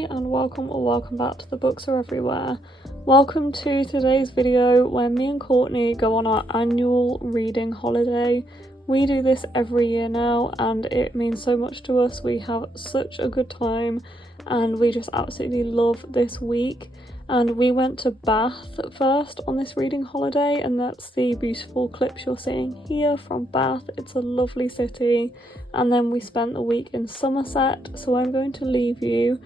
Hey and welcome or welcome back to The Books Are Everywhere. Welcome to today's video where me and Courtney go on our annual reading holiday. We do this every year now and it means so much to us. We have such a good time and we just absolutely love this week. And we went to Bath first on this reading holiday, and that's the beautiful clips you're seeing here from Bath. It's a lovely city. And then we spent the week in Somerset, so I'm going to leave you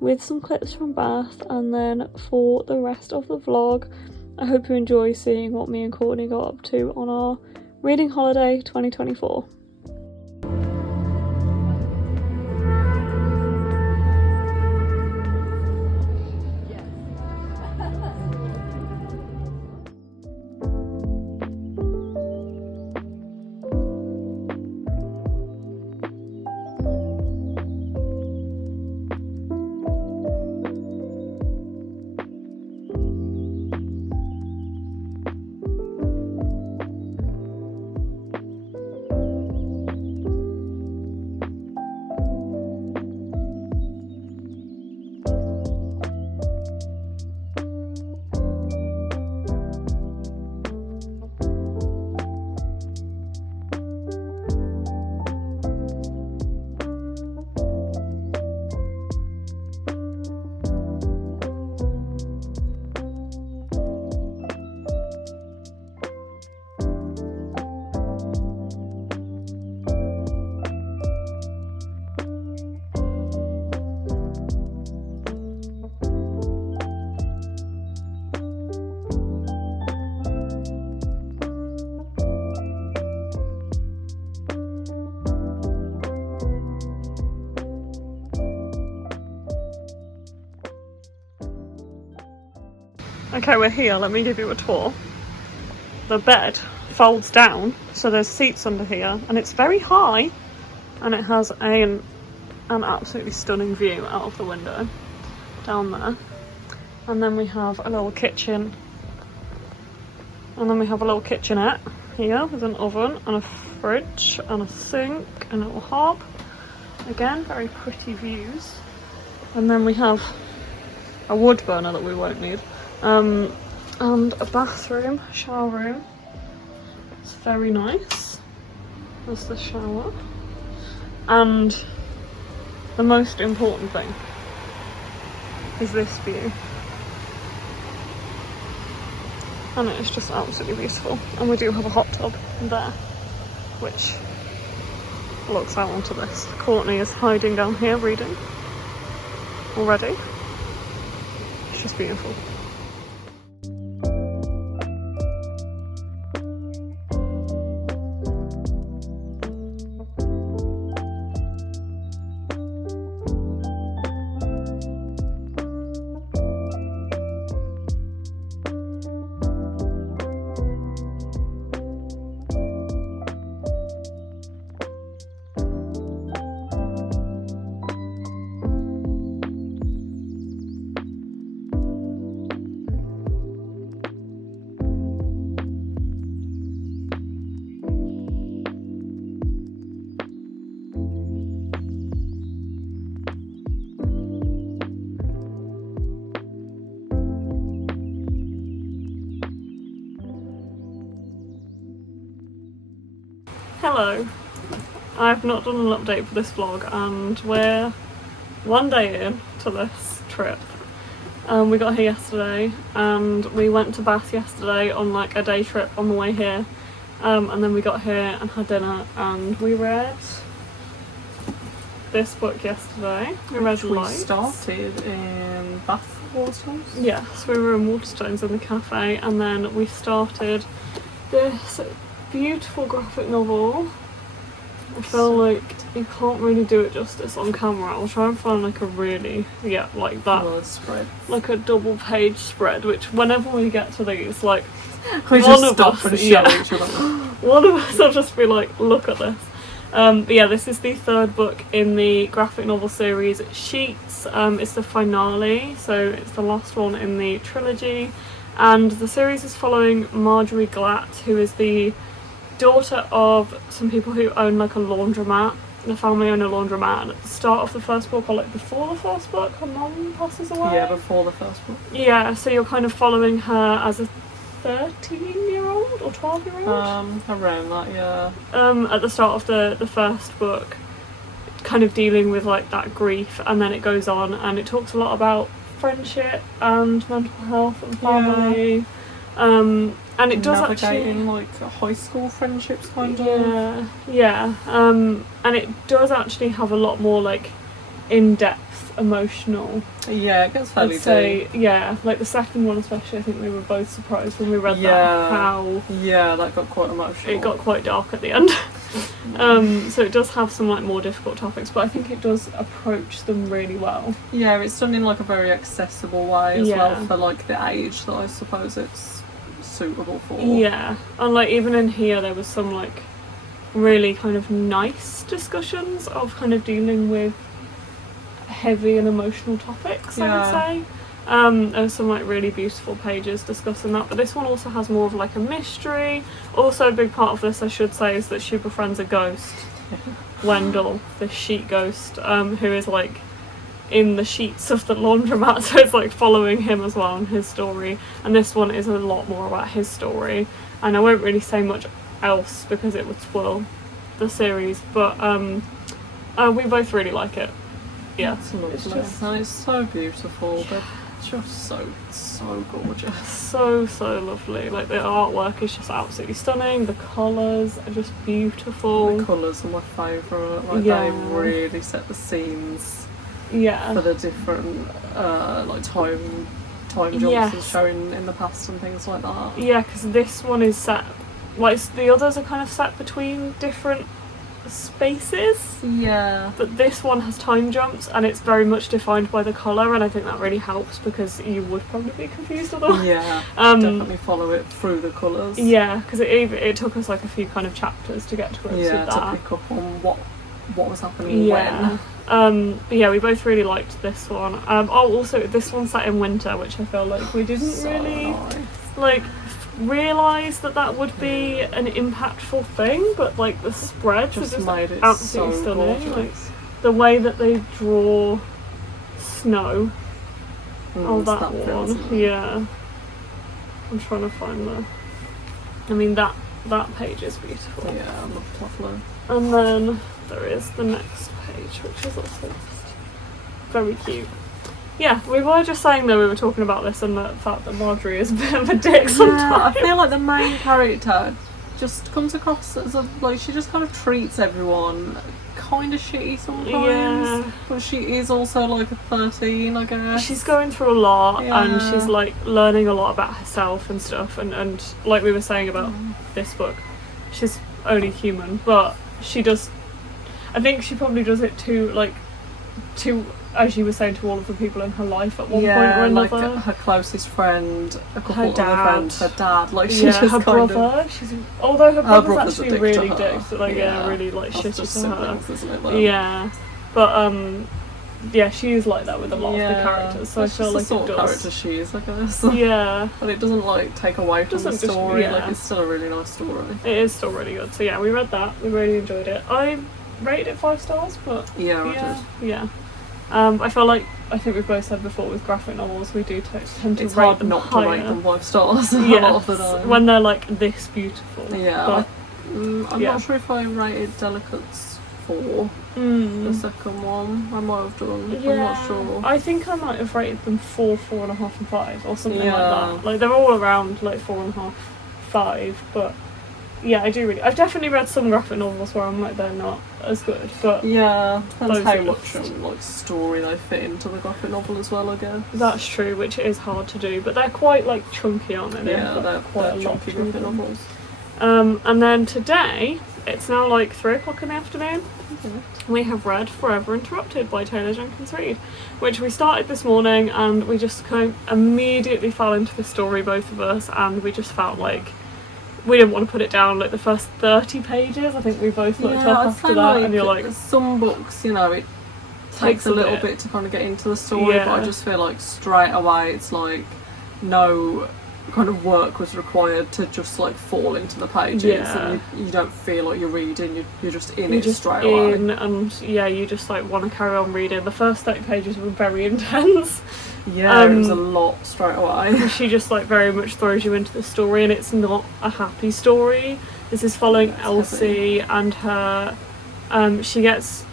with some clips from Bath, and then for the rest of the vlog, I hope you enjoy seeing what me and Courtney got up to on our reading holiday 2024. Okay, we're here, let me give you a tour. The bed folds down, so there's seats under here, and it's very high, and it has an absolutely stunning view out of the window down there. And then we have a little kitchen, and then we have a little kitchenette here with an oven and a fridge and a sink and a little hob. Again, very pretty views. And then we have a wood burner that we won't need. And a bathroom, shower room. It's very nice. There's the shower. And the most important thing is this view. And it's just absolutely beautiful. And we do have a hot tub there, which looks out onto this. Courtney is hiding down here reading already. It's just beautiful. Hello, I've not done an update for this vlog and we're one day in to this trip. We got here yesterday and we went to Bath yesterday on like a day trip on the way here, and then we got here and had dinner and we read this book yesterday. We read Lights. We started in Bath Waterstones? Yes, we were in Waterstones in the cafe, and then we started this beautiful graphic novel. I feel like you can't really do it justice on camera. I'll try and find like a really, like that spread, like a double page spread, which whenever we get to these, like we one just of stop us, and show each other. One of us will just be like, look at this. But yeah, this is the third book in the graphic novel series Sheets. It's the finale, so it's the last one in the trilogy, and the series is following Marjorie Glatt, who is the daughter of some people who own like a laundromat the family own a laundromat, and at the start of the first book, or like before the first book, her mum passes away. Yeah, before the first book. Yeah, so you're kind of following her as a 13-year-old or 12-year-old? Around that, yeah. At the start of the first book, kind of dealing with like that grief, and then it goes on and it talks a lot about friendship and mental health and family. And it does navigating actually like high school friendships kind of. Yeah. And it does actually have a lot more like in-depth emotional. Yeah, it gets fairly deep. Yeah, like the second one especially, I think we were both surprised when we read that, how... Yeah, that got quite emotional. It got quite dark at the end. So it does have some like more difficult topics, but I think it does approach them really well. Yeah, it's done in like a very accessible way as well for like the age that I suppose it's suitable for. Yeah, and like even in here there was some like really kind of nice discussions of kind of dealing with heavy and emotional topics, I would say. There were some like really beautiful pages discussing that, but this one also has more of like a mystery. Also a big part of this, I should say, is that she befriends a ghost, Wendell, the sheet ghost, who is like in the sheets of the laundromat, so it's like following him as well and his story. And this one is a lot more about his story, and I won't really say much else because it would spoil the series, but we both really like it. Yeah, it's lovely. It's so beautiful, but just so gorgeous. So lovely. Like the artwork is just absolutely stunning. The colours are just beautiful. The colours are my favourite. Like they really set the scenes. Yeah. For the different like time jumps showing in the past and things like that. Yeah, because this one is set, like the others are kind of set between different spaces. Yeah. But this one has time jumps and it's very much defined by the colour, and I think that really helps because you would probably be confused otherwise. Yeah. Definitely follow it through the colours. Yeah, because it took us like a few kind of chapters to get to grips with that. To pick up on what was happening when. But yeah, we both really liked this one. Also this one's set in winter, which I feel like we didn't really like realise that would be an impactful thing, but like the spreads just made it absolutely so stunning. Like the way that they draw snow. That one. Yeah. I'm trying to find I mean that page is beautiful. Yeah, I love Thummler. And then there is the next page, which is also very cute. Yeah, we were just saying though, we were talking about this and the fact that Marjorie is a bit of a dick sometimes. Yeah, I feel like the main character just comes across as like she just kind of treats everyone kind of shitty sometimes, but she is also like a 13, I guess. She's going through a lot and she's like learning a lot about herself and stuff, and like we were saying about this book, she's only human, but she does, I think she probably does it to as you were saying, to all of the people in her life at one point or another. Like her closest friend, a couple of other friends, her dad, like she just her kind brother. Although her brother's actually really dick, but like really like shitty to her. Isn't it, yeah, but she is like that with a lot of the characters. So I feel like the sort it of does. Character she is, I guess. Yeah, but it doesn't like take away from the story. Like it's still a really nice story. It is still really good. So yeah, we read that. We really enjoyed it. I rated it 5 stars, but I did. Yeah. I feel like, I think we've both said before, with graphic novels we do tend to rate them higher. To rate them 5 stars a lot of the time. When they're like this beautiful. Yeah, but, I'm not sure if I rated Delicates 4, the second one. I might have done, I'm not sure. I think I might have rated them 4, 4.5 and 5 or something like that. Like they're all around like 4.5, 5, but yeah, I've definitely read some graphic novels where I'm like, they're not as good, but depends how much like story they fit into the graphic novel as well, I guess. That's true, which is hard to do, but they're quite like chunky, aren't they? They're quite a chunky graphic novels. And then today, it's now like 3 o'clock in the afternoon. We have read Forever Interrupted by Taylor Jenkins Reid, which we started this morning, and we just kind of immediately fell into the story, both of us, and we just felt like we didn't want to put it down. Like the first 30 pages, I think we both looked up after that, and you're like, some books, it takes a little bit to kind of get into the story, but I just feel like straight away it's like no kind of work was required to just like fall into the pages, and you don't feel like you're reading, you're just in it straight away. And you just like want to carry on reading. The first 30 pages were very intense. Yeah, it was a lot straight away. She just like very much throws you into the story, and it's not a happy story. This is following Elsie and her. She has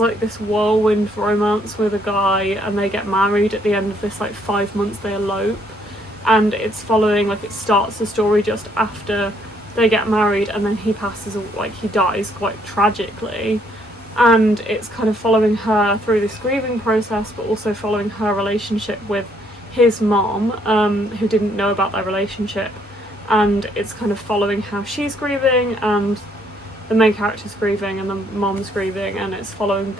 like this whirlwind romance with a guy, and they get married at the end of this like 5 months. They elope, and it's following, like, it starts the story just after they get married, and then he dies quite tragically, and it's kind of following her through this grieving process, but also following her relationship with his mom, who didn't know about their relationship, and it's kind of following how she's grieving, and the main character's grieving, and the mom's grieving, and it's following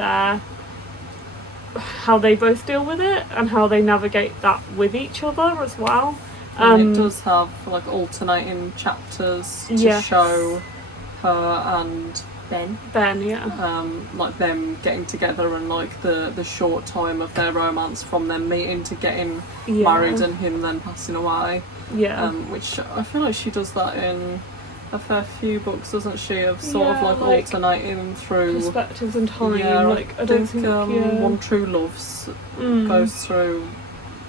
how they both deal with it and how they navigate that with each other as well. And it does have like alternating chapters to show her and Ben, like them getting together, and like the short time of their romance from them meeting to getting married and him then passing away. Which I feel like she does that in a fair few books, doesn't she, of sort of like alternating through perspectives and time. I don't think One True Loves goes through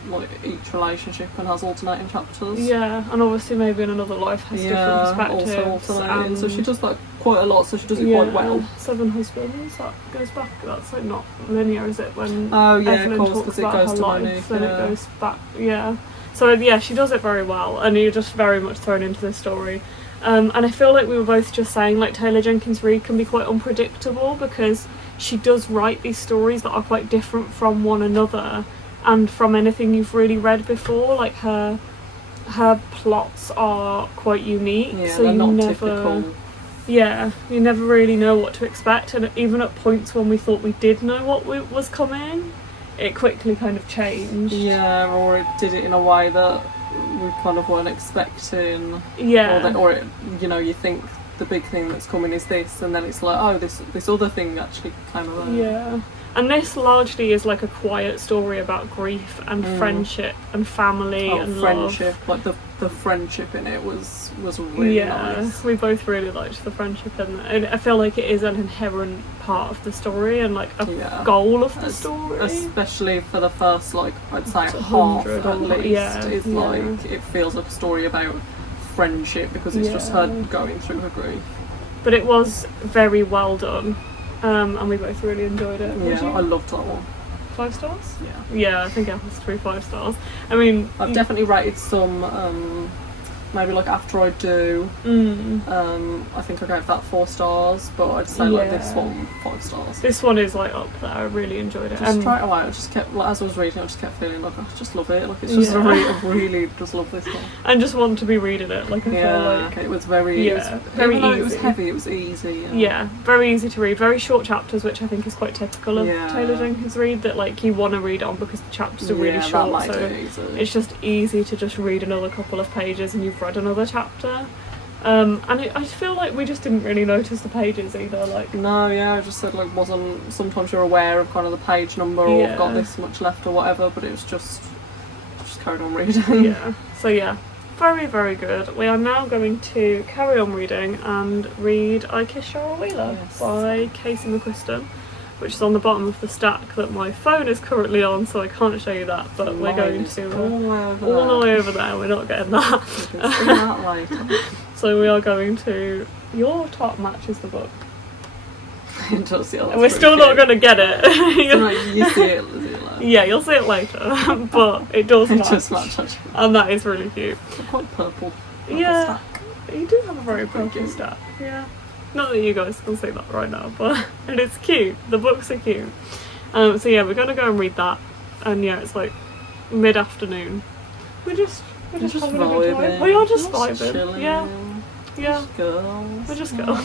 like each relationship and has alternating chapters. And obviously maybe in Another Life has different perspectives. Also alternating. So she does that quite a lot, so she does it quite well. Seven Husbands, that goes back, that's like not linear, is it? When Evelyn of course, because it goes to life, then it goes back. So she does it very well, and you're just very much thrown into this story. And I feel like we were both just saying, like, Taylor Jenkins Reid can be quite unpredictable because she does write these stories that are quite different from one another and from anything you've really read before. Like, her plots are quite unique, so they're you not never typical. You never really know what to expect, and even at points when we thought we did know what was coming, it quickly kind of changed. Or it did it in a way that we kind of weren't expecting. Or it, you think the big thing that's coming is this, and then it's like, oh, this other thing actually came about. And this largely is like a quiet story about grief and friendship and family and friendship. love. Like the friendship in it was really nice. We both really liked the friendship in it. And I feel like it is an inherent part of the story and like a goal of the story. Especially for the first, like, I'd say half at least. It's like, it feels like a story about friendship because it's just her going through her grief. But it was very well done. And we both really enjoyed it. I loved that one. 5 stars? Yeah, I think it has to be 5 stars. I mean, I've definitely rated some, maybe like After I Do. I think I gave that 4 stars, but I'd say like this one 5 stars. This one is like up there. I really enjoyed it. Just straight away, I just kept, like, as I was reading, I just kept feeling like I just love it. Like, it's just I really just love this one. And just want to be reading it. Like, I feel like it was very very even though easy. It was heavy. It was easy. Very easy to read. Very short chapters, which I think is quite typical of Taylor Jenkins Reid. That like you want to read on because the chapters are really short. So it's just easy to just read another couple of pages and you've read another chapter. And I feel like we just didn't really notice the pages either. Like I just said like wasn't. Sometimes you're aware of kind of the page number or got this much left or whatever, but it was just carried on reading. So very, very good. We are now going to carry on reading and read I Kiss Shara Wheeler by Casey McQuiston, which is on the bottom of the stack that my phone is currently on, so I can't show you that, but we're going to all the way over there. We're not getting that. You can see that later. So we are going to your top matches the book. It does, we're still not going to get it. You see it later. You'll see it later, but it does match. It does match, actually. And that is really cute. It's quite purple. Stack. You do have a very purple stack. Not that you guys can see that right now, but and it's cute. The books are cute. So we're gonna go and read that. And it's like mid-afternoon. We're just having a good time. We are just vibing. Chilling. We're just girls.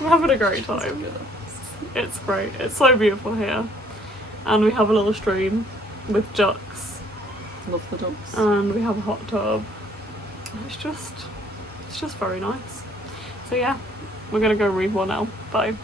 We're having a great time. It's great. It's so beautiful here. And we have a little stream with ducks. Love the ducks. And we have a hot tub. It's just very nice. So we're gonna go read one now. Bye.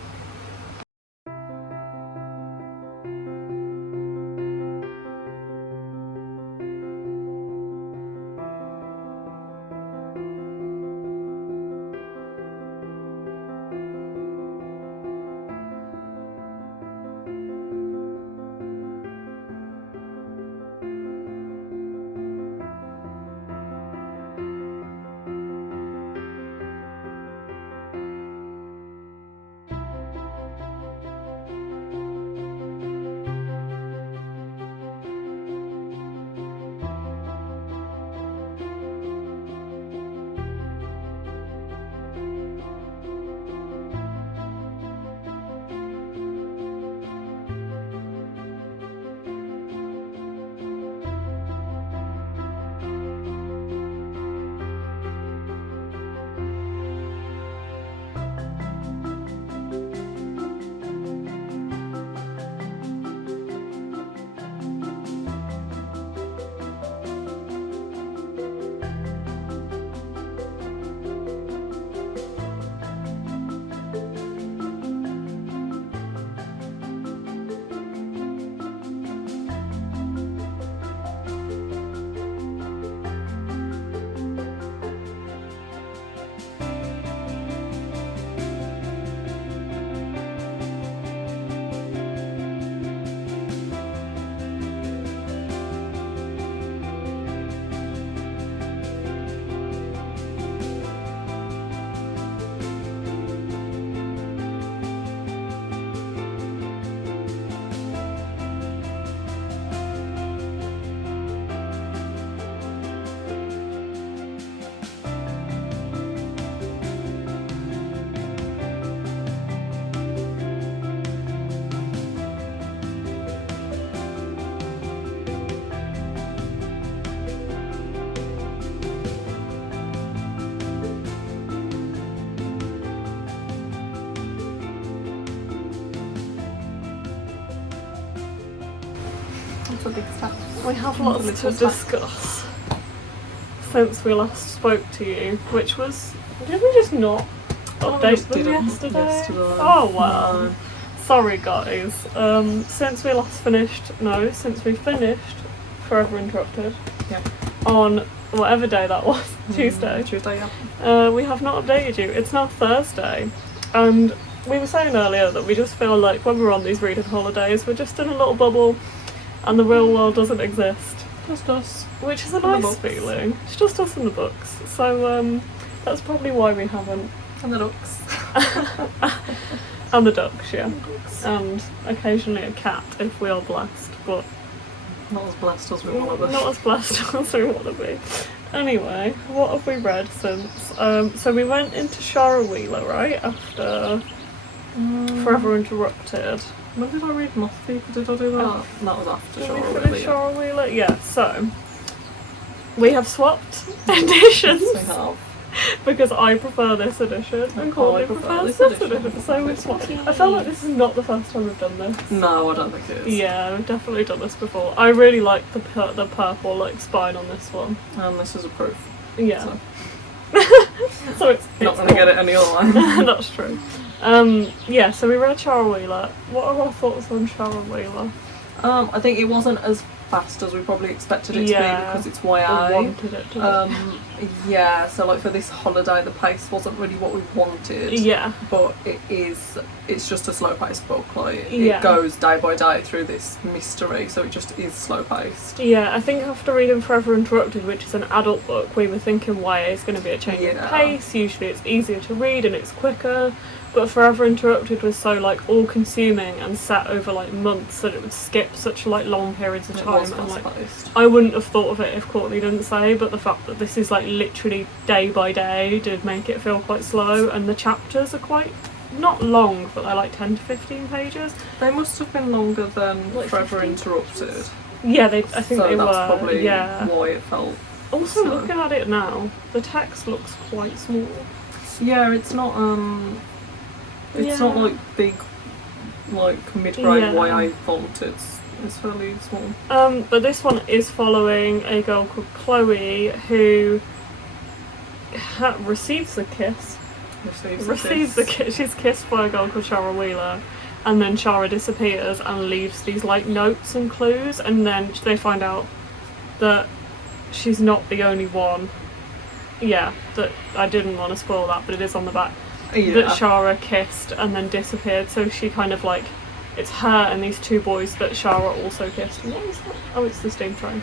lots of big stuff. We have lots to discuss since we last spoke to you, which was... Did we just not update them yesterday? Oh, wow. No. Sorry, guys. Since we finished Forever Interrupted on whatever day that was, Tuesday, yeah. We have not updated you. It's now Thursday, and we were saying earlier that we just feel like when we're on these reading holidays, we're just in a little bubble, and the real world doesn't exist. Just us. Which is a nice feeling. It's just us and the books. So that's probably why we haven't. And the ducks. And the ducks, yeah. And occasionally a cat if we are blessed, but not as blessed as we want to be. Not as blessed as we want to be. Anyway, what have we read since? So we went into Shara Wheeler, right? After Forever Interrupted. When did I read Moth? Did I do that? That was after Shara Wheeler. Shara Wheeler? Yeah, so we have swapped editions. We have. Because I prefer this edition and Courtney prefers this edition. So we've swapped. I feel like this is not the first time we've done this. No, I don't think it is. Yeah, we've definitely done this before. I really like the purple like spine on this one. And this is a proof. Yeah. So it's not going to get it any other way. That's true. Yeah, so we read Shara Wheeler. What are our thoughts on Shara Wheeler? I think it wasn't as fast as we probably expected it to be because it's YA. We wanted it to be. Yeah, so like for this holiday the pace wasn't really what we wanted. Yeah. But it's just a slow paced book. Like it goes day by day through this mystery, so it just is slow paced. Yeah, I think after reading Forever Interrupted, which is an adult book, we were thinking YA is going to be a change of pace. Usually it's easier to read and it's quicker. But Forever Interrupted was so like all consuming and set over like months that it would skip such like long periods of time, and like I wouldn't have thought of it if Courtney didn't say, but the fact that this is like literally day by day did make it feel quite slow, and the chapters are quite not long, but they're like 10 to 15 pages. They must have been longer than like Forever Interrupted. Yeah, I think so they were. That's probably why it felt also slow. Looking at it now, the text looks quite small. Yeah, it's not it's not like big, like mid-grade YA font. It's fairly small. But this one is following a girl called Chloe who receives a kiss. Receives the kiss. She's kissed by a girl called Shara Wheeler, and then Shara disappears and leaves these like notes and clues, and then they find out that she's not the only one. Yeah, that I didn't want to spoil that, but it is on the back. That Shara kissed and then disappeared, so she kind of like, it's her and these two boys that Shara also kissed. What is that? Oh, it's the steam train.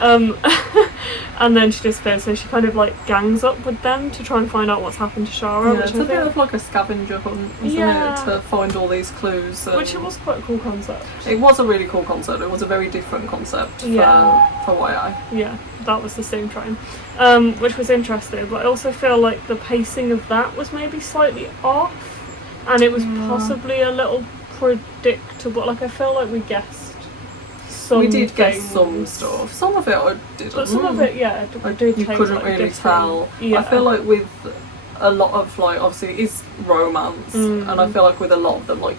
And then she disappeared, so she kind of like gangs up with them to try and find out what's happened to Shara. Yeah, it's a bit of like a scavenger hunt, isn't it, to find all these clues. Which it was quite a cool concept. It was a really cool concept. It was a very different concept for YA. Yeah, that was the steam train, which was interesting, but I also feel like the pacing of that was maybe slightly off, and it was possibly a little predictable. Like I feel like we guessed some we did things. Guess some stuff. Some of it I didn't. But some of it, you couldn't really tell. Yeah. I feel like with a lot of like, obviously it is romance, and I feel like with a lot of them, like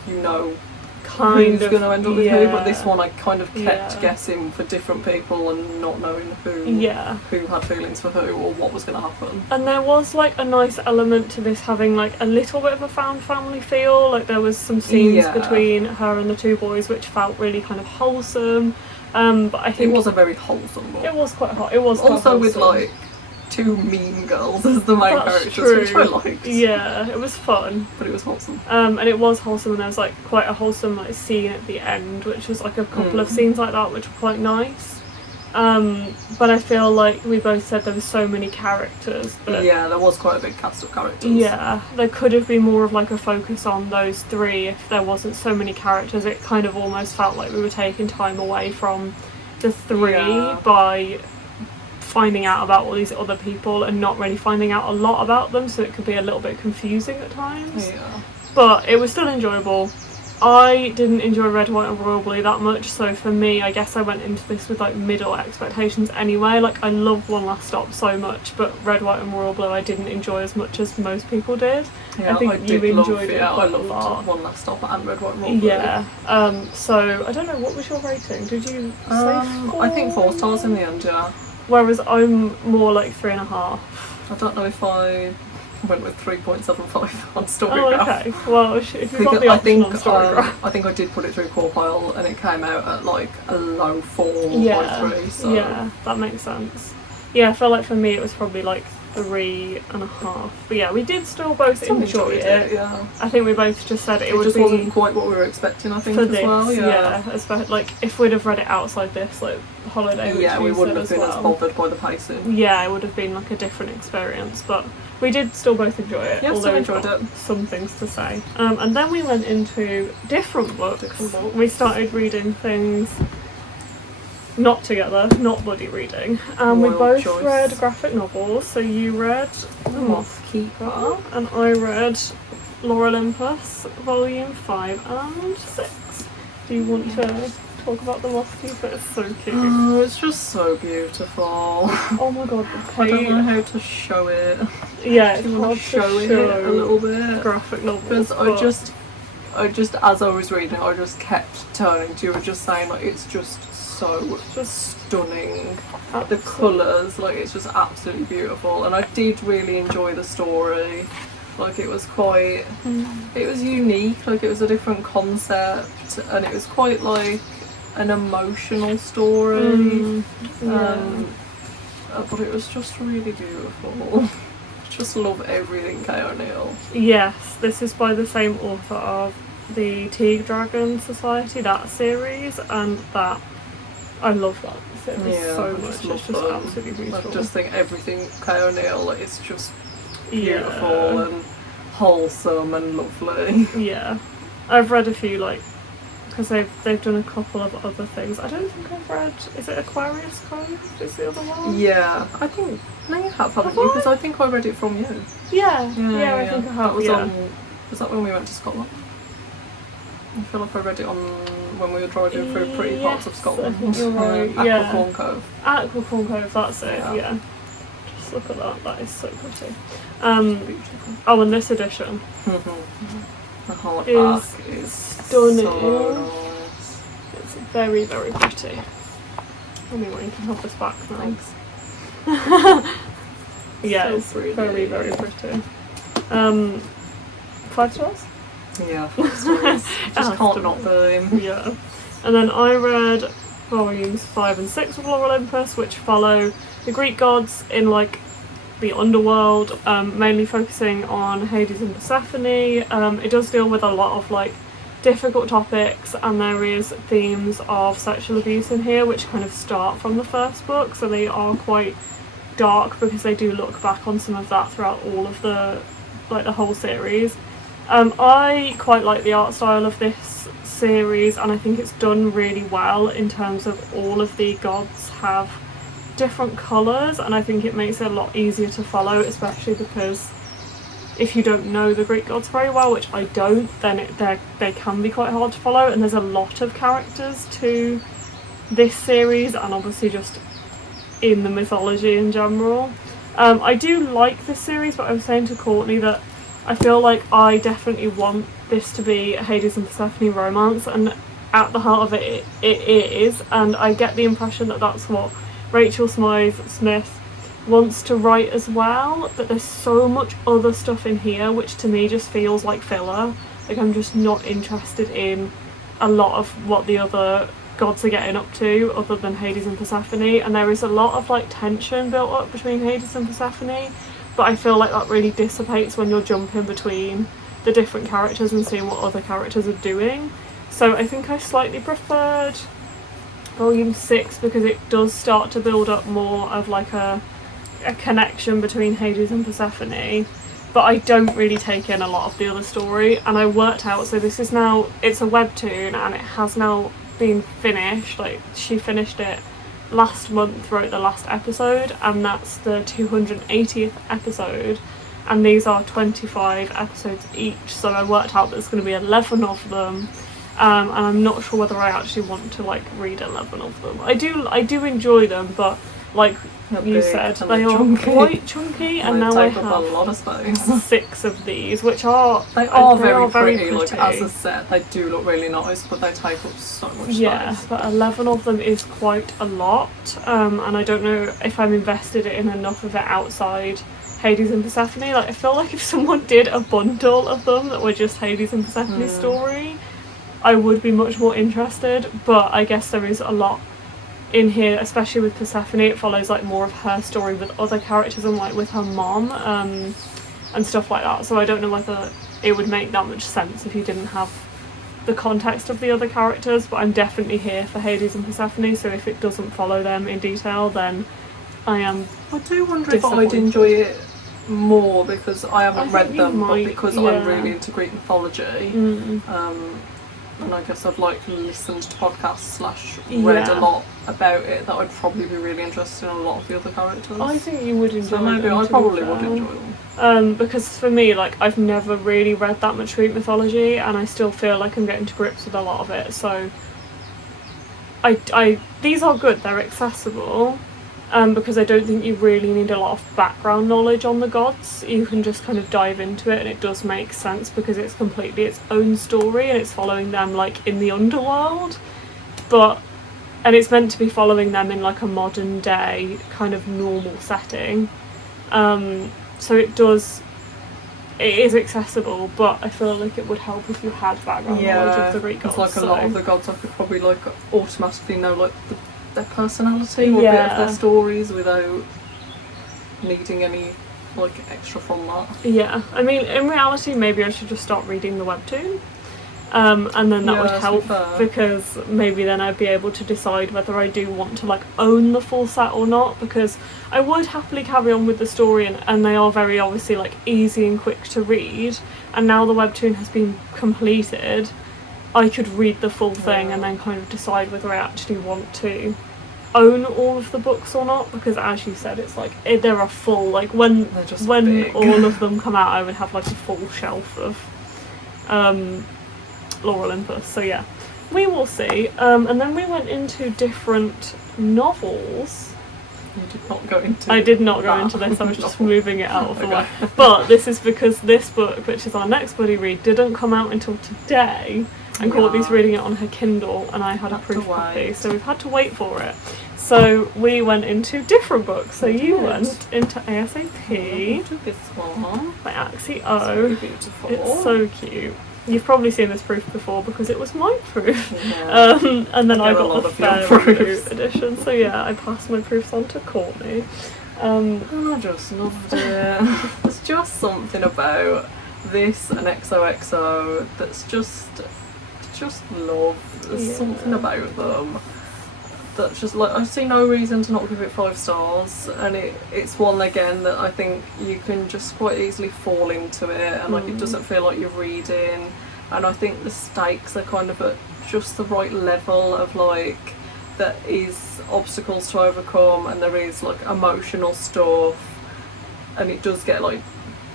who's going to end up with who, but this one I kind of kept guessing for different people and not knowing who had feelings for who or what was going to happen. And there was like a nice element to this having like a little bit of a found family feel, like there was some scenes between her and the two boys which felt really kind of wholesome, but I think it was a very wholesome book. It was quite hot. It was also quite with like two mean girls as the main characters, which I liked. Yeah, it was fun. But it was wholesome. And it was wholesome, and there was like quite a wholesome like scene at the end, which was like a couple of scenes like that which were quite nice. But I feel like we both said there were so many characters that there was quite a big cast of characters. Yeah, there could have been more of like a focus on those three if there wasn't so many characters. It kind of almost felt like we were taking time away from the three by finding out about all these other people and not really finding out a lot about them, so it could be a little bit confusing at times. But it was still enjoyable. I didn't enjoy Red, White and Royal Blue that much, so for me, I guess I went into this with like middle expectations anyway. Like, I love One Last Stop so much, but Red, White and Royal Blue I didn't enjoy as much as most people did. Yeah, I think you enjoyed it I a lot. One Last Stop and Red, White and Royal Blue. Yeah. So I don't know, what was your rating? Did you say 4? I think 4 stars in the end, yeah. Whereas I'm more like 3.5. I don't know if I went with 3.75 on Storygraph. Oh, okay. Well, if you've got the option on Storygraph. I think I did put it through Corpile and it came out at like a low 4 yeah. by 3. So. Yeah, that makes sense. Yeah, I feel like for me it was probably like 3.5. But yeah, we did still both enjoy it. Yeah. I think we both just said it would just be wasn't quite what we were expecting, I think, for as this, well. Yeah, especially like if we'd have read it outside this, like Holiday, which we wouldn't have as been well. as bothered by the pacing. Yeah, it would have been like a different experience, but we did still both enjoy it. Yeah, although still we've enjoyed got it. some things to say. And then we went into different books. We started reading things not together, not buddy reading. We both read graphic novels. So you read The Moth Keeper, and I read Olympus, Volume 5 and 6. Do you want to talk about The Moth Keeper? It's so cute. Oh, it's just so beautiful. Oh my god, the page. I don't know how to show it. Yeah, it's Do you hard want to show it a little bit? Graphic novels. Because I just, as I was reading it, I just kept turning to you and just saying, like, it's just so stunning. Absolutely. The colours, like, it's just absolutely beautiful. And I did really enjoy the story. Like, it was quite, it was unique, like, it was a different concept, and it was quite, like, an emotional story. But it was just really beautiful. Just love everything K.O. Neill. Yes, this is by the same author of the Tea Dragon Society, that series, and that I love that series so much. It's just absolutely beautiful. I just think everything K.O. Neill is just beautiful and wholesome and lovely. Yeah, I've read a few, like, because they've done a couple of other things. I don't think I've read. Is it Aquarius Cove? Is the other one? Yeah, I think. No, you have, haven't you? Because I think I read it from you. Yeah, I think I have. Was that when we went to Scotland? I feel like I read it on when we were driving through pretty parts of Scotland. I think you're right. Aquacorn Cove. Aquacorn Cove, that's it. Yeah. Just look at that. That is so pretty. Beautiful. Oh, and this edition. The whole back is stunning. So nice. It's very, very pretty. Anyway, you can have this back now. Thanks. Yeah, so it's pretty. very, very pretty. 5 stars? Yeah, 5 stars. Just can't not them. Yeah. And then I read volumes 5 and 6 of Olympus, which follow the Greek gods in, like, the underworld, mainly focusing on Hades and Persephone. It does deal with a lot of, like, difficult topics, and there is themes of sexual abuse in here which kind of start from the first book, so they are quite dark because they do look back on some of that throughout all of the, like, the whole series. I quite like the art style of this series, and I think it's done really well in terms of all of the gods have different colours, and I think it makes it a lot easier to follow, especially because if you don't know the Greek gods very well, which I don't, then they can be quite hard to follow, and there's a lot of characters to this series, and obviously just in the mythology in general. I do like this series, but I was saying to Courtney that I feel like I definitely want this to be a Hades and Persephone romance, and at the heart of it, it is, and I get the impression that that's what Rachel Smythe wants to write as well, but there's so much other stuff in here which to me just feels like filler. Like, I'm just not interested in a lot of what the other gods are getting up to other than Hades and Persephone, and there is a lot of, like, tension built up between Hades and Persephone, but I feel like that really dissipates when you're jumping between the different characters and seeing what other characters are doing. So I think I slightly preferred volume 6 because it does start to build up more of, like, a connection between Hades and Persephone, but I don't really take in a lot of the other story. And I worked out, so this is now, it's a webtoon and it has now been finished. Like, she finished it last month, wrote the last episode, and that's the 280th episode, and these are 25 episodes each, so I worked out there's going to be 11 of them, and I'm not sure whether I actually want to like read 11 of them. I do enjoy them, but like you said, they are quite chunky, and now I have a lot of space. 6 of these, which are very pretty. Like as a set, they do look really nice, but they take up so much space. Yeah, but 11 of them is quite a lot, and I don't know if I'm invested in enough of it outside Hades and Persephone. Like I feel like if someone did a bundle of them that were just Hades and Persephone's story, I would be much more interested. But I guess there is a lot in here, especially with Persephone. It follows like more of her story with other characters and like with her mom and stuff like that, so I don't know whether it would make that much sense if you didn't have the context of the other characters. But I'm definitely here for Hades and Persephone, so if it doesn't follow them in detail, then I do wonder if I'd enjoy it more because I haven't read them, but because I'm really into Greek mythology. And I guess I've like listened to podcasts / read a lot about it, that I'd probably be really interested in a lot of the other characters. I think you would enjoy them. So maybe I probably would enjoy them. Because for me, like I've never really read that much Greek mythology, and I still feel like I'm getting to grips with a lot of it. So these are good. They're accessible. Because I don't think you really need a lot of background knowledge on the gods. You can just kind of dive into it, and it does make sense because it's completely its own story and it's following them like in the underworld, and it's meant to be following them in like a modern day kind of normal setting. So it is accessible, but I feel like it would help if you had background knowledge of the Greek gods. It's like a lot of the gods I could probably like automatically know like their personality or a bit of their stories without needing any like extra from that. Yeah, I mean in reality maybe I should just start reading the webtoon, and then that would help, because maybe then I'd be able to decide whether I do want to like own the full set or not, because I would happily carry on with the story, and they are very obviously like easy and quick to read, and now the webtoon has been completed, I could read the full thing and then kind of decide whether I actually want to own all of the books or not, because as you said, it's like they're a full, like when all of them come out I would have like a full shelf of Lore Olympus. So yeah, we will see. And then we went into different novels. You did not go into I did not go into this, I was just moving it out of the way. But this is because this book, which is our next buddy read, didn't come out until today, and Courtney's reading it on her Kindle, and I had a proof copy, so we've had to wait for it. So we went into different books. So you went into ASAP. This one by Axie Oh. So beautiful. It's so cute. You've probably seen this proof before because it was my proof. Yeah. And then I got the Fairy edition. So yeah, I passed my proofs on to Courtney. And I just loved it. There's just something about this and XOXO that's just love. There's something about them that's just like, I see no reason to not give it 5 stars, and it's one again that I think you can just quite easily fall into it, and like it doesn't feel like you're reading, and I think the stakes are kind of at just the right level of like there is obstacles to overcome and there is like emotional stuff, and it does get like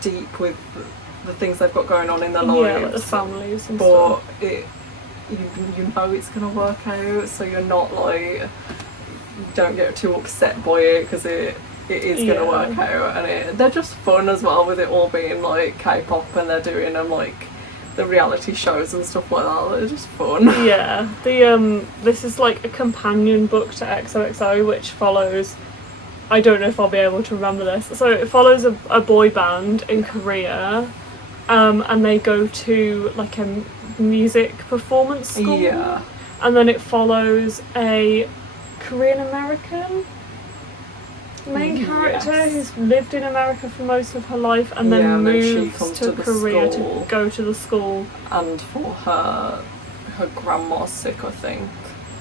deep with the things they've got going on in their lives, like the families and but stuff. You know it's going to work out, so you're not like, you don't get too upset by it because it is going to work out, and they're just fun as well, with it all being like K-pop and they're doing them like the reality shows and stuff like that. They're just fun. Yeah, this is like a companion book to XOXO, which follows, I don't know if I'll be able to remember this, so it follows a boy band in Korea, and they go to like a music performance school, and then it follows a Korean American main character who's lived in America for most of her life, and then moves to Korea to go to the school, and for her grandma's sick, I think.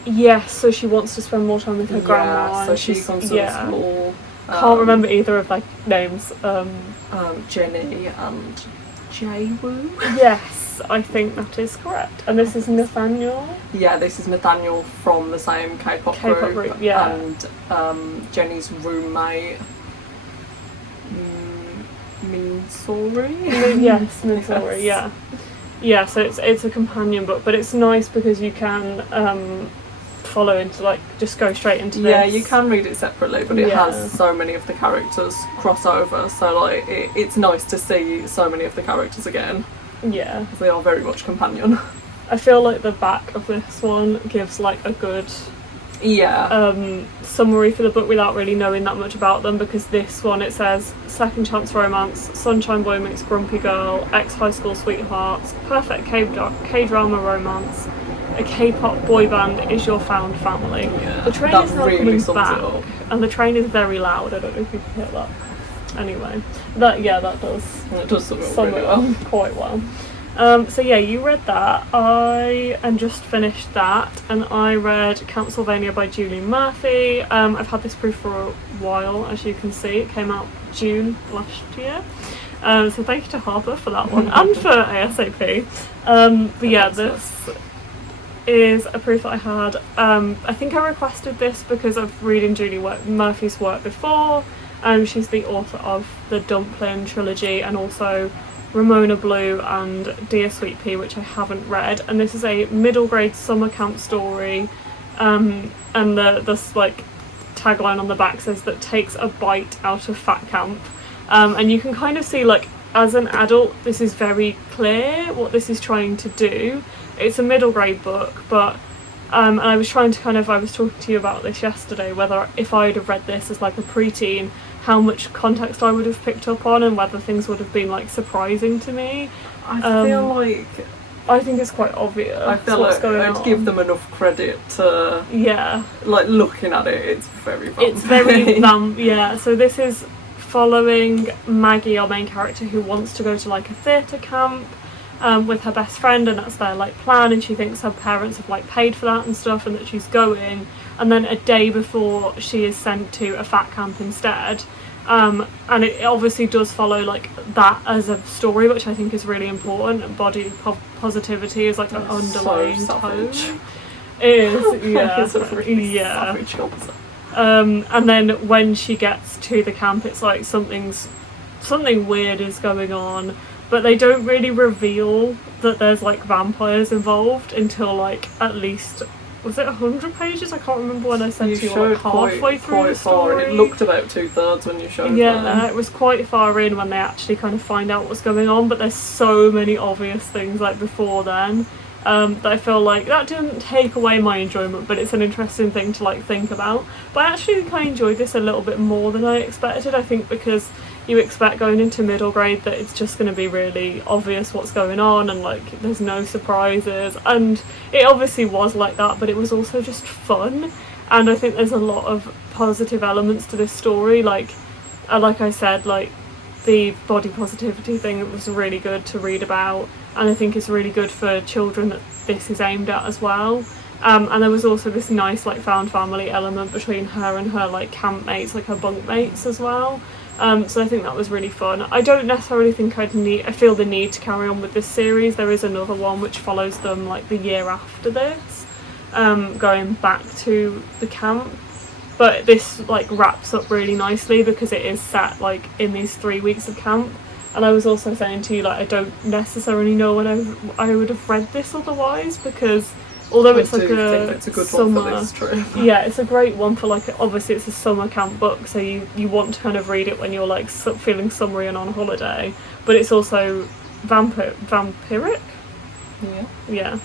Yes, so she wants to spend more time with her grandma. So she comes to the school. Can't remember either of their names. Jenny and Jae-woo. Yes, I think that is correct. And this is Nathaniel? Yeah, this is Nathaniel from the same K-pop group. Yeah. And Jenny's roommate, Minsori? Yes, Minsori, yeah. Yeah, so it's a companion book, but it's nice because you can follow into, like, just go straight into this. Yeah, you can read it separately, but it has so many of the characters cross over, so like it's nice to see so many of the characters again. Yeah. Because they are very much companion. I feel like the back of this one gives, like, a good summary for the book without really knowing that much about them, because this one, it says second chance romance, sunshine boy meets grumpy girl, ex-high school sweethearts, perfect K-drama romance, a K-pop boy band is your found family. Yeah, the train is not really coming back, and the train is very loud. I don't know if you can hear that. Anyway, that does. It does sum it really up quite well. So yeah, you read that. I just finished that, and I read Count Sylvania by Julie Murphy. I've had this proof for a while, as you can see. It came out June last year. So thank you to Harper for that one, and for ASAP. But yeah, this is a proof that I had. I think I requested this because of reading Julie Murphy's work before. She's the author of the Dumpling trilogy, and also Ramona Blue and Dear Sweet Pea, which I haven't read. And this is a middle grade summer camp story, and the like tagline on the back says that takes a bite out of fat camp. And you can kind of see, like, as an adult, this is very clear what this is trying to do. It's a middle grade book, but and I was talking to you about this yesterday, whether if I would have read this as like a preteen, how much context I would have picked up on, and whether things would have been, like, surprising to me. I feel like I think it's quite obvious. I feel like I'd give them enough credit to like, looking at it, it's very vampy. It's very yeah. So this is following Maggie, our main character, who wants to go to, like, a theatre camp with her best friend, and that's their, like, plan, and she thinks her parents have, like, paid for that and stuff, and that she's going. And then a day before, she is sent to a fat camp instead. And it obviously does follow, like, that as a story, which I think is really important. Body positivity is, like, an underlying tone. It is, yeah. It's a really savage concept. And then when she gets to the camp, it's like something weird is going on, but they don't really reveal that there's, like, vampires involved until, like, at least, was it 100 pages? I can't remember when I sent you, like, halfway through the story. It looked about 2/3 when you showed that. It was quite far in when they actually kind of find out what's going on, but there's so many obvious things, like, before then, that I feel like that didn't take away my enjoyment, but it's an interesting thing to, like, think about. But I actually think I enjoyed this a little bit more than I expected. I think because you expect going into middle grade that it's just going to be really obvious what's going on, and, like, there's no surprises, and it obviously was like that, but it was also just fun. And I think there's a lot of positive elements to this story, like I said, like, the body positivity thing was really good to read about, and I think it's really good for children that this is aimed at as well. And there was also this nice, like, found family element between her and her, like, camp mates, like her bunk mates as well. So I think that was really fun. I don't necessarily think I feel the need to carry on with this series. There is another one which follows them, like, the year after this, going back to the camp. But this, like, wraps up really nicely because it is set, like, in these 3 weeks of camp. And I was also saying to you, like, I don't necessarily know when I would have read this otherwise, because although it's like it's a good summer one for this trip. Yeah, it's a great one for, like, obviously it's a summer camp book, so you want to kind of read it when you're, like, feeling summery and on holiday, but it's also vampiric. Yeah.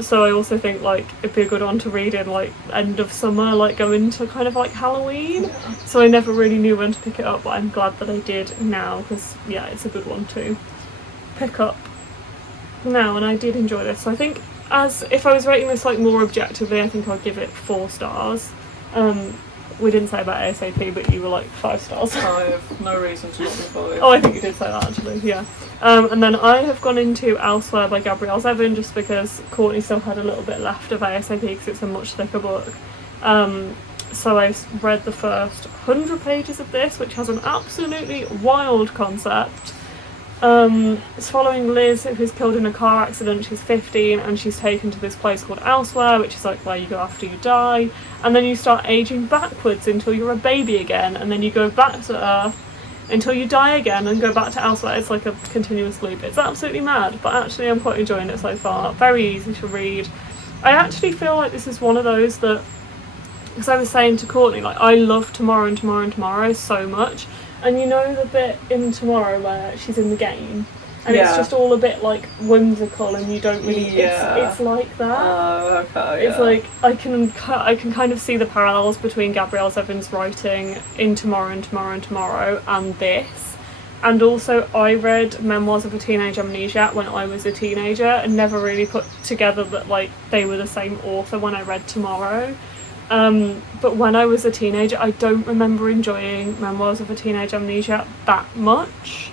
So I also think, like, it'd be a good one to read in, like, end of summer, like, go into kind of, like, Halloween. Yeah. So I never really knew when to pick it up, but I'm glad that I did now, because yeah, it's a good one to pick up now, and I did enjoy this. So I think, as if I was rating this, like, more objectively, I think I'd give it 4 stars. We didn't say about ASAP, but you were like 5 stars. 5, no reason to not be 5. Oh, I think you did say that, actually, yeah. And then I have gone into Elsewhere by Gabrielle Zevin, just because Courtney still had a little bit left of ASAP, because it's a much thicker book. So I read the first 100 pages of this, which has an absolutely wild concept. It's following Liz, who's killed in a car accident. She's 15 and she's taken to this place called Elsewhere, which is, like, where you go after you die, and then you start aging backwards until you're a baby again, and then you go back to Earth until you die again and go back to elsewhere. It's like a continuous loop. It's absolutely mad, but actually I'm quite enjoying it so far. Very easy to read. I actually feel like this is one of those that, because I was saying to Courtney, like, I love Tomorrow and Tomorrow and Tomorrow so much, and you know the bit in Tomorrow where she's in the game and it's just all a bit like whimsical and you don't really it's like that. Oh, okay. It's like I can kind of see the parallels between Gabrielle Zevin's writing in Tomorrow and Tomorrow and Tomorrow and this. And also I read Memoirs of a Teenage Amnesiac when I was a teenager and never really put together that like they were the same author when I read Tomorrow. But when I was a teenager, I don't remember enjoying Memoirs of a Teenage Amnesiac that much.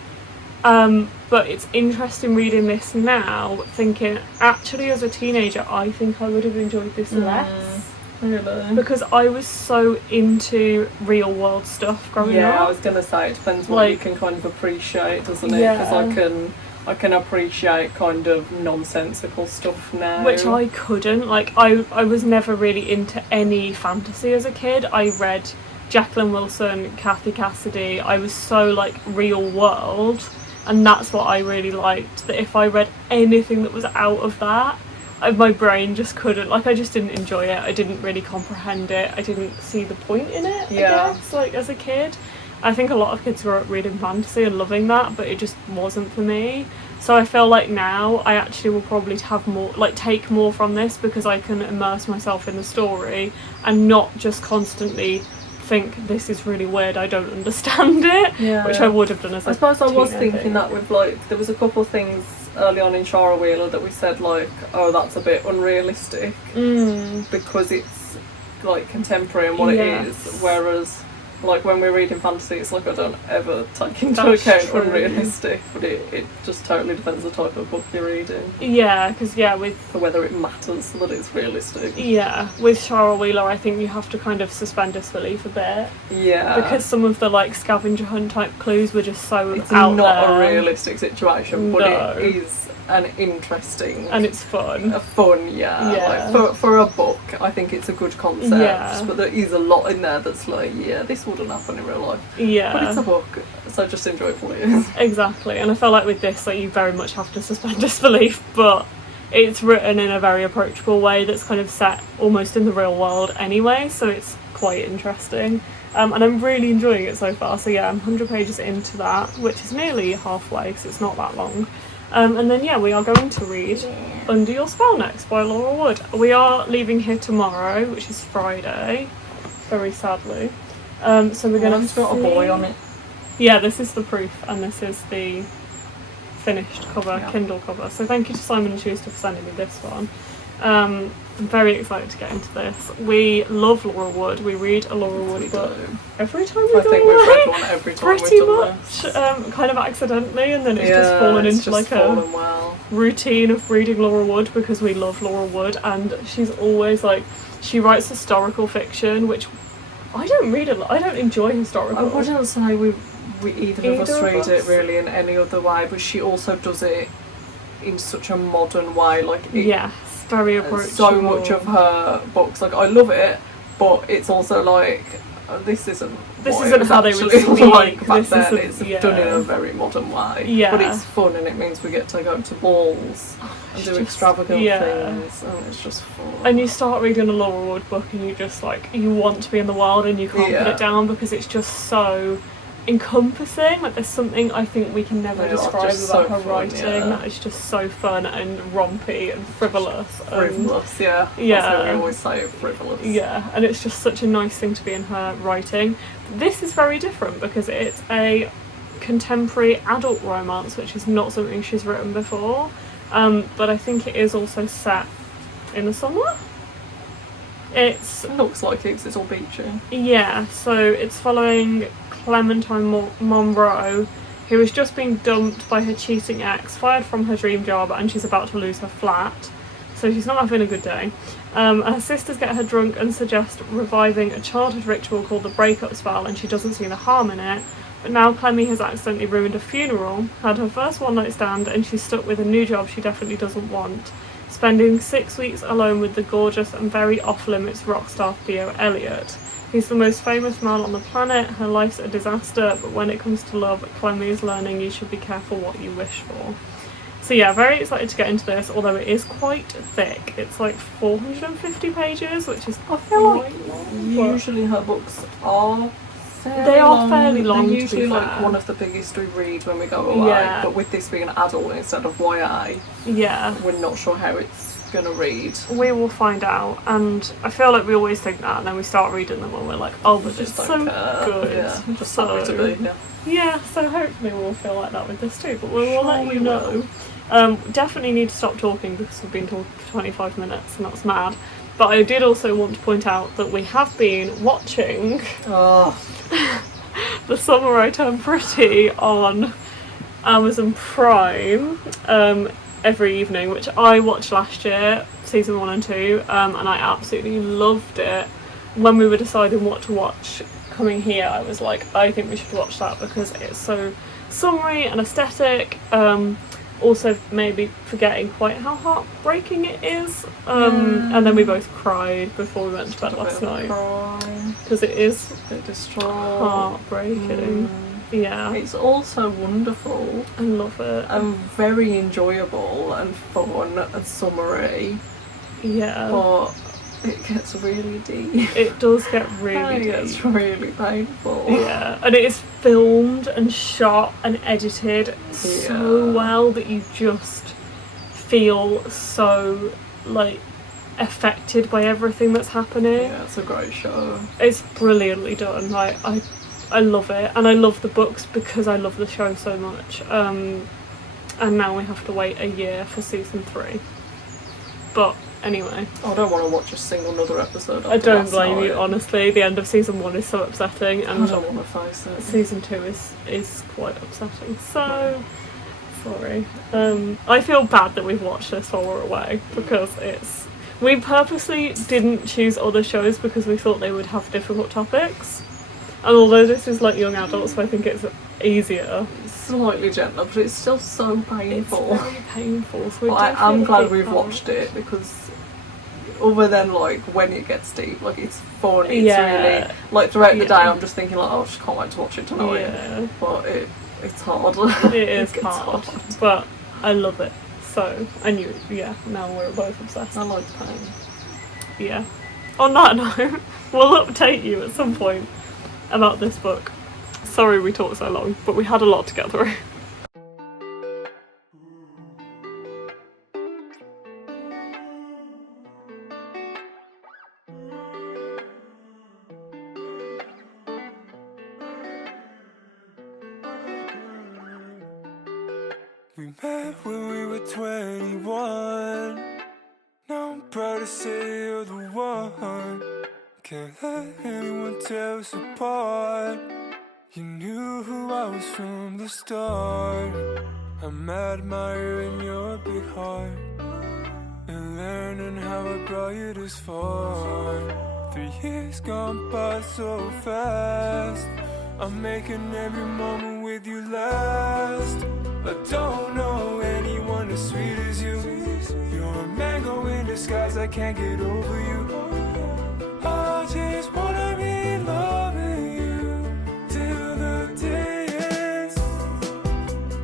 But it's interesting reading this now, thinking, actually as a teenager, I think I would have enjoyed this less. Really? Because I was so into real world stuff growing up. Yeah, I was going to say, it depends what you can kind of appreciate, doesn't it? Because I can appreciate kind of nonsensical stuff now. Which I couldn't. Like, I was never really into any fantasy as a kid. I read Jacqueline Wilson, Kathy Cassidy. I was so, like, real world. And that's what I really liked. That if I read anything that was out of that, my brain just couldn't. Like, I just didn't enjoy it. I didn't really comprehend it. I didn't see the point in it, I guess, like, as a kid. I think a lot of kids grow up reading fantasy and loving that, but it just wasn't for me. So I feel like now I actually will probably have more, like, take more from this because I can immerse myself in the story and not just constantly think this is really weird, I don't understand it, which I would have done as a I suppose I was teenager. thinking that with, like, there was a couple of things early on in Shara Wheeler that we said, like, oh, that's a bit unrealistic because it's, like, contemporary and what it is, whereas, like, when we're reading fantasy, it's like I don't ever take into account unrealistic, but it just totally depends the type of book you're reading. Yeah, because for whether it matters that it's realistic. Yeah, with Shara Wheeler, I think you have to kind of suspend disbelief a bit. Yeah. Because some of the, like, scavenger hunt type clues were just so it's out not there. a realistic situation, but it is an interesting and it's fun. Like, for a book, I think it's a good concept, but there is a lot in there that's like, this wouldn't happen in real life. But it's a book, so just enjoy it for what it is. Exactly, and I feel like with this, like, you very much have to suspend disbelief, but it's written in a very approachable way that's kind of set almost in the real world anyway, so it's quite interesting. And I'm really enjoying it so far, so yeah, I'm 100 pages into that, which is nearly halfway, because it's not that long. And then we are going to read Under Your Spell next by Laura Wood. We are leaving here tomorrow, which is Friday, very sadly. So we're going to got a boy on it. Yeah, this is the proof and this is the finished cover, Kindle cover. So thank you to Simon & Schuster for sending me this one. I'm very excited to get into this. We love Laura Wood. We read a Laura Wood book every time we go away. I think we've read one every time pretty we've done much, this. kind of accidentally, and then it's just fallen into like a routine of reading Laura Wood because we love Laura Wood, and she's always like, she writes historical fiction, which I don't read a lot. I don't enjoy historical. I wouldn't say we either of us read it really in any other way, but she also does it in such a modern way. Like, very approachable. So much of her books, like, I love it, but it's also like, this isn't how they would speak. Like back then. It's done in a very modern way. But it's fun, and it means we get to go to balls and do extravagant things, and it's just fun. And you start reading a Laura Wood book, and you just like, you want to be in the wild, and you can't put it down because it's just so encompassing. Like, there's something I think we can never describe about her writing that is just so fun and rompy and frivolous. Frivolous, that's what we always say, frivolous. Yeah, and it's just such a nice thing to be in her writing. This is very different because it's a contemporary adult romance, which is not something she's written before, but I think it is also set in the summer. It looks like it 'cause it's all beachy. Yeah, so it's following Clementine Monroe, who has just been dumped by her cheating ex, fired from her dream job, and she's about to lose her flat. So she's not having a good day. Her sisters get her drunk and suggest reviving a childhood ritual called the breakup spell, and she doesn't see the harm in it. But now Clemmy has accidentally ruined a funeral, had her first one-night stand, and she's stuck with a new job she definitely doesn't want, spending 6 weeks alone with the gorgeous and very off-limits rock star Theo Elliott. He's the most famous man on the planet. Her life's a disaster, but when it comes to love, Clemmy is learning you should be careful what you wish for. So yeah, very excited to get into this, although it is quite thick. It's like 450 pages, which is, I feel like usually her books are fairly long. They're usually like one of the biggest we read when we go away, but with this being an adult instead of YA, we're not sure how it's gonna read. We will find out, and I feel like we always think that, and then we start reading them and we're like, oh, but it's so good. Yeah, just happy to be here. Yeah, so hopefully we'll feel like that with this too, but we'll let you know. Definitely need to stop talking because we've been talking for 25 minutes and that's mad. But I did also want to point out that we have been watching The Summer I Turned Pretty on Amazon Prime every evening, which I watched last year, season 1 and 2, and I absolutely loved it. When we were deciding what to watch coming here, I was like, I think we should watch that because it's so summery and aesthetic. Also maybe forgetting quite how heartbreaking it is, and then we both cried before we went to bed last night because it is heartbreaking. Yeah, it's also wonderful. I love it, and very enjoyable and fun and summery. Yeah, but it gets really deep. It does get really deep. It's really painful. Yeah, and it is filmed and shot and edited so well that you just feel so like affected by everything that's happening. Yeah, it's a great show. It's brilliantly done. Like I love it, and I love the books because I love the show so much. And now we have to wait a year for season 3. But anyway, I don't want to watch a single another episode. I don't blame you, honestly. The end of season 1 is so upsetting, and I don't want to face it. Season 2 is quite upsetting. So sorry. I feel bad that we've watched this while we're away because we purposely didn't choose other shows because we thought they would have difficult topics. And although this is like young adults, so I think it's easier. Slightly gentler, but it's still so painful. It's very painful. So I'm glad we've watched it because other than like when it gets deep, like it's fun, it's really like throughout the day I'm just thinking like, oh, I just can't wait to watch it tonight. Yeah. But it's hard. It is hard. But I love it. So now we're both obsessed. I like pain. Yeah. On that note, we'll update you at some point about this book. Sorry we talked so long, but we had a lot to get through. We met when we were 21. Now I'm proud to say you're the one. Can't let anyone tear us apart. You knew who I was from the start. I'm admiring your big heart and learning how I brought you this far. 3 years gone by so fast. I'm making every moment with you last. I don't know anyone as sweet as you. You're a mango in disguise, I can't get over you. I just wanna be loving you till the day ends.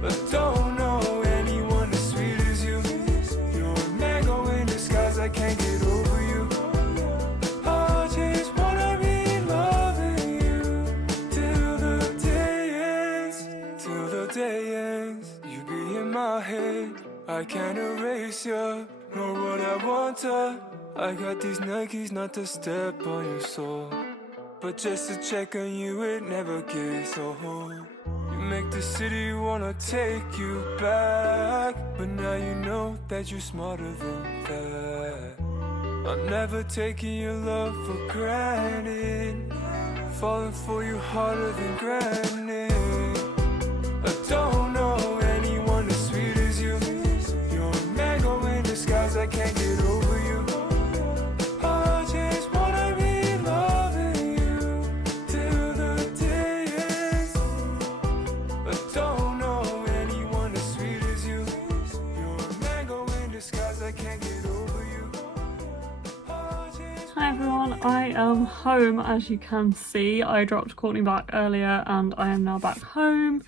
I don't know anyone as sweet as you. You're a mango in disguise, I can't get over you. I just wanna be loving you till the day ends. Till the day ends. You be in my head, I can't erase you, nor would I want to. I got these Nikes not to step on your soul, but just to check on you, it never gets old. You make the city wanna take you back, but now you know that you're smarter than that. I'm never taking your love for granted, falling for you harder than granted. I don't know anyone as sweet as you. You're a mango in disguise, I can't get over you. I just wanna be loving you till the day ends. I don't know anyone as sweet as you. You're a mango in disguise, I can't get over you. Hi everyone, I am home as you can see. I dropped Courtney back earlier and I am now back home.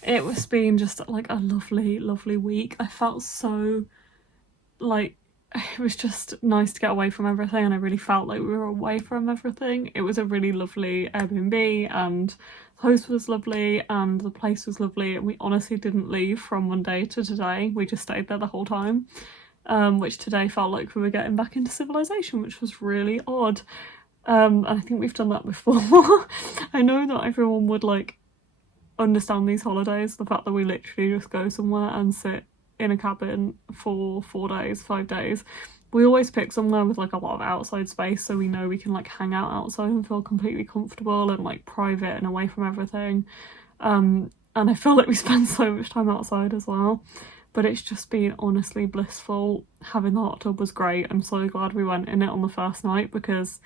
It was been just like a lovely week. I felt so like it was just nice to get away from everything, and I really felt like we were away from everything. It was a really lovely Airbnb and the host was lovely and the place was lovely, and we honestly didn't leave from Monday to today. We just stayed there the whole time. Which today felt like we were getting back into civilization, which was really odd. And I think we've done that before. I know that everyone would like understand these holidays, the fact that we literally just go somewhere and sit in a cabin for 4 days, 5 days. We always pick somewhere with like a lot of outside space, so we know we can like hang out outside and feel completely comfortable and like private and away from everything. And I feel like we spend so much time outside as well. But it's just been honestly blissful. Having the hot tub was great. I'm so glad we went in it on the first night, because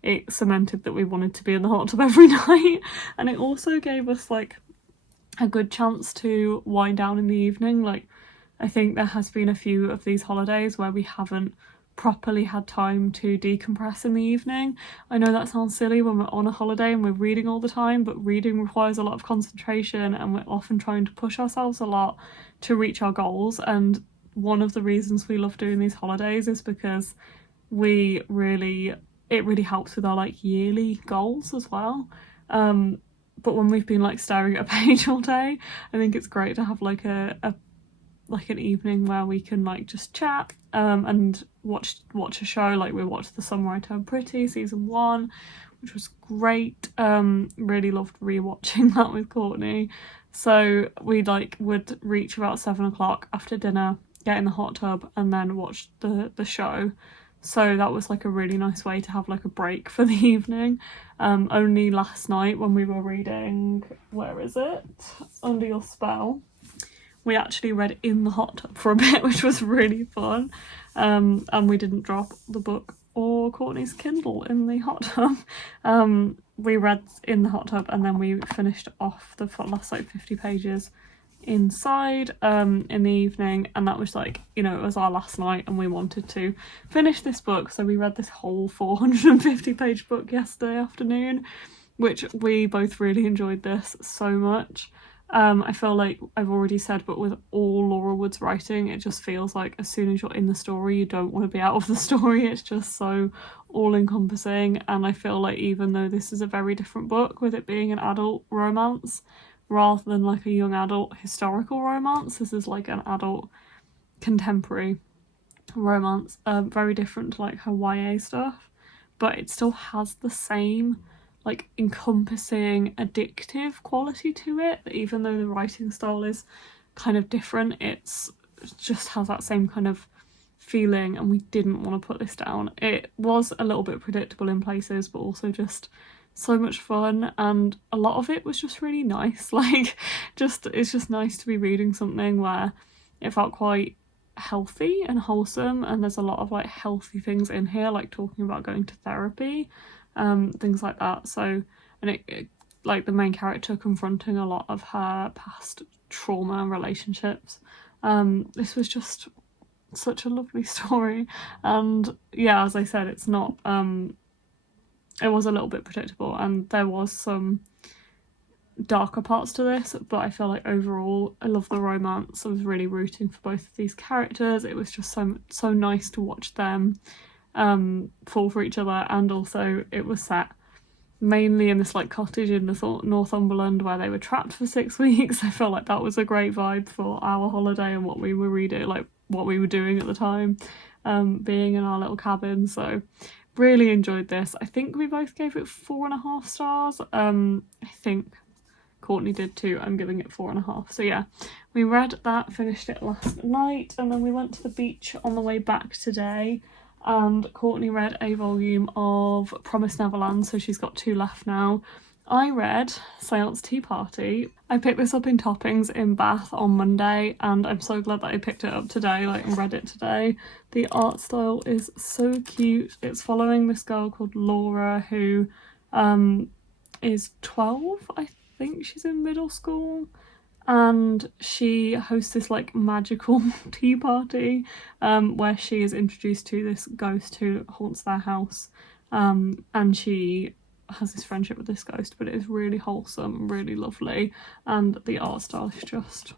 it cemented that we wanted to be in the hot tub every night. And it also gave us like a good chance to wind down in the evening. Like, I think there has been a few of these holidays where we haven't properly had time to decompress in the evening. I know that sounds silly when we're on a holiday and we're reading all the time, but reading requires a lot of concentration and we're often trying to push ourselves a lot to reach our goals. And one of the reasons we love doing these holidays is because it really helps with our like yearly goals as well. But when we've been like staring at a page all day, I think it's great to have like an evening where we can like just chat and watch a show. Like we watched The Summer I Turned Pretty season 1, which was great. Really loved rewatching that with Courtney. So we like would reach about 7 o'clock after dinner, get in the hot tub and then watch the show. So that was like a really nice way to have like a break for the evening. Only last night when we were reading, where is it? Under Your Spell, we actually read in the hot tub for a bit, which was really fun. And we didn't drop the book or Courtney's Kindle in the hot tub. We read in the hot tub and then we finished off the last like 50 pages inside in the evening, and that was like, you know, it was our last night and we wanted to finish this book, so we read this whole 450 page book yesterday afternoon, which we both really enjoyed this so much. I feel like I've already said, but with all Laura Wood's writing, it just feels like as soon as you're in the story, you don't want to be out of the story. It's just so all-encompassing, and I feel like even though this is a very different book, with it being an adult romance rather than like a young adult historical romance, this is like an adult contemporary romance, very different to like her YA stuff, but it still has the same like encompassing addictive quality to it. Even though the writing style is kind of different, it just has that same kind of feeling, and we didn't want to put this down. It was a little bit predictable in places, but also just so much fun, and a lot of it was just really nice. Like, it's just nice to be reading something where it felt quite healthy and wholesome, and there's a lot of like healthy things in here, like talking about going to therapy, things like that. So, and it like the main character confronting a lot of her past trauma and relationships. This was just such a lovely story, and yeah, as I said, it's not it was a little bit predictable and there was some darker parts to this, but I feel like overall I love the romance. I was really rooting for both of these characters. It was just so nice to watch them fall for each other, and also it was set mainly in this like cottage in Northumberland where they were trapped for 6 weeks. I felt like that was a great vibe for our holiday and what we were reading, like what we were doing at the time, being in our little cabin. So really enjoyed this. I think we both gave it 4.5 stars. I think Courtney did too. I'm giving it 4.5. So yeah, we read that, finished it last night, and then we went to the beach on the way back today, and Courtney read a volume of Promised Neverland, so she's got 2 left now. I read Séance Tea Party. I picked this up in Toppings in Bath on Monday, and I'm so glad that I picked it up today, like, and read it today. The art style is so cute. It's following this girl called Laura who is 12, I think she's in middle school, and she hosts this like magical tea party where she is introduced to this ghost who haunts their house and she has this friendship with this ghost, but it is really wholesome, really lovely, and the art style is just,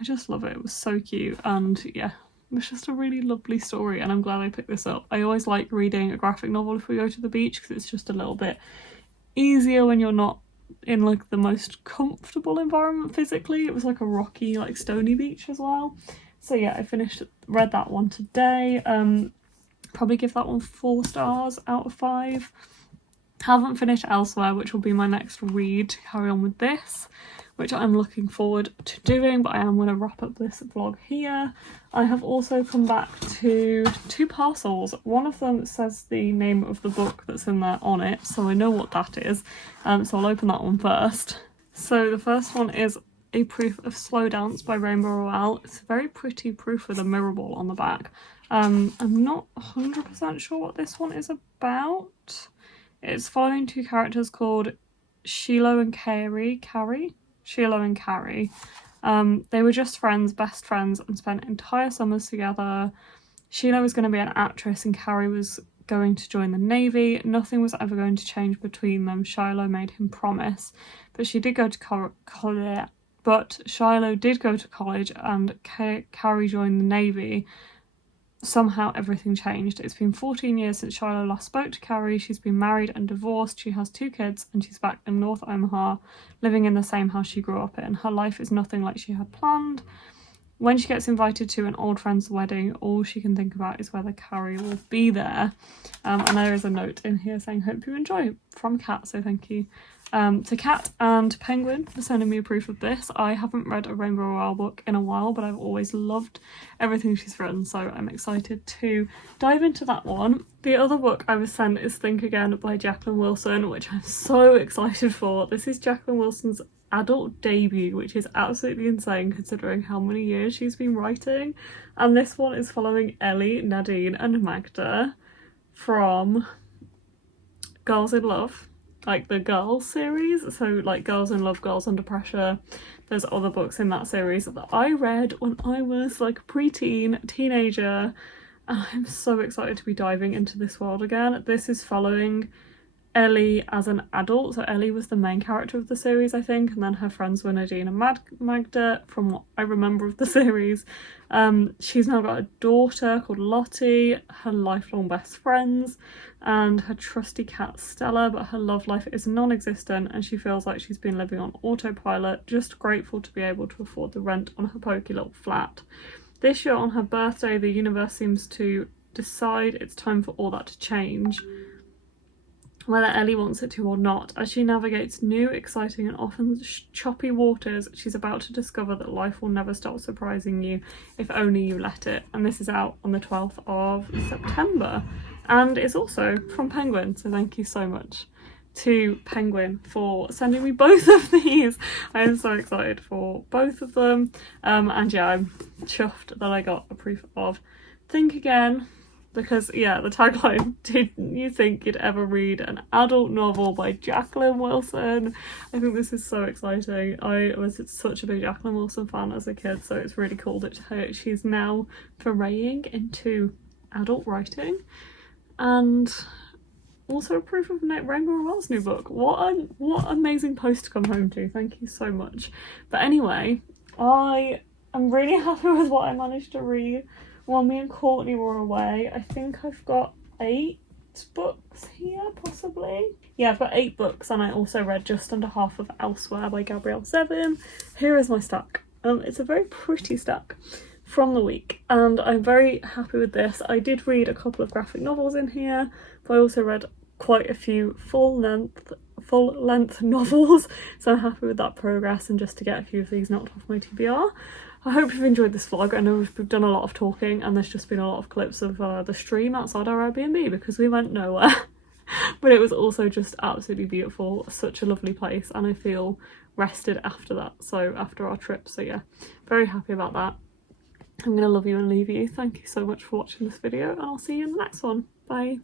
I just love it. It was so cute, and yeah, it was just a really lovely story, and I'm glad I picked this up. I always like reading a graphic novel if we go to the beach, because it's just a little bit easier when you're not in like the most comfortable environment physically. It was like a rocky, like stony beach as well. So yeah, I read that one today. Probably give that one 4 stars out of 5. Haven't finished Elsewhere, which will be my next read to carry on with this, which I'm looking forward to doing, but I am going to wrap up this vlog here. I have also come back to 2 parcels. One of them says the name of the book that's in there on it, so I know what that is. So I'll open that one first. So the first one is A Proof of Slow Dance by Rowell. It's a very pretty proof with a mirror ball on the back. I'm not 100% sure what this one is about. It's following 2 characters called Shiloh and Carrie. Shiloh and Carrie. They were just friends, best friends, and spent entire summers together. Shiloh was going to be an actress and Carrie was going to join the Navy. Nothing was ever going to change between them. Shiloh made him promise, but she did go to college. But Shiloh did go to college and Carrie joined the Navy. Somehow everything changed. It's been 14 years since Shiloh last spoke to Carrie. She's been married and divorced. She has 2 kids and she's back in North Omaha, living in the same house she grew up in. Her life is nothing like she had planned. When she gets invited to an old friend's wedding, all she can think about is whether Carrie will be there. And there is a note in here saying, hope you enjoy, from Kat, so thank you. To Kat and Penguin for sending me a proof of this. I haven't read a Rainbow Rowell book in a while, but I've always loved everything she's written, so I'm excited to dive into that one. The other book I was sent is Think Again by Jacqueline Wilson, which I'm so excited for. This is Jacqueline Wilson's adult debut, which is absolutely insane considering how many years she's been writing, and this one is following Ellie, Nadine and Magda from Girls in Love, like the Girls series, so like Girls in Love, Girls Under Pressure. There's other books in that series that I read when I was like a preteen, teenager, and I'm so excited to be diving into this world again. This is following Ellie as an adult, so Ellie was the main character of the series, I think, and then her friends were Nadine and Magda, from what I remember of the series. She's now got a daughter called Lottie, her lifelong best friends, and her trusty cat Stella, but her love life is non-existent and she feels like she's been living on autopilot, just grateful to be able to afford the rent on her pokey little flat. This year on her birthday, the universe seems to decide it's time for all that to change, whether Ellie wants it to or not. As she navigates new, exciting and often choppy waters, she's about to discover that life will never stop surprising you if only you let it. And this is out on the 12th of September. And it's also from Penguin, so thank you so much to Penguin for sending me both of these. I am so excited for both of them. And yeah, I'm chuffed that I got a proof of Think Again, because yeah, the tagline, didn't you think you'd ever read an adult novel by Jacqueline Wilson? I think this is so exciting. I was such a big Jacqueline Wilson fan as a kid, so it's really cool that she's now foraying into adult writing. And also a proof of Rainbow Rowell's new book. What amazing post to come home to. Thank you so much. But anyway, I am really happy with what I managed to read while me and Courtney were away. I think I've got 8 books here, possibly. Yeah, I've got 8 books, and I also read just under half of Elsewhere by Gabrielle Zevin. Here is my stack. It's a very pretty stack from the week, and I'm very happy with this. I did read a couple of graphic novels in here, but I also read quite a few full-length novels, so I'm happy with that progress, and just to get a few of these knocked off my TBR. I hope you've enjoyed this vlog. I know we've done a lot of talking, and there's just been a lot of clips of the stream outside our Airbnb because we went nowhere. But it was also just absolutely beautiful, such a lovely place, and I feel rested after that, so after our trip. So yeah, very happy about that. I'm gonna love you and leave you. Thank you so much for watching this video, and I'll see you in the next one. Bye.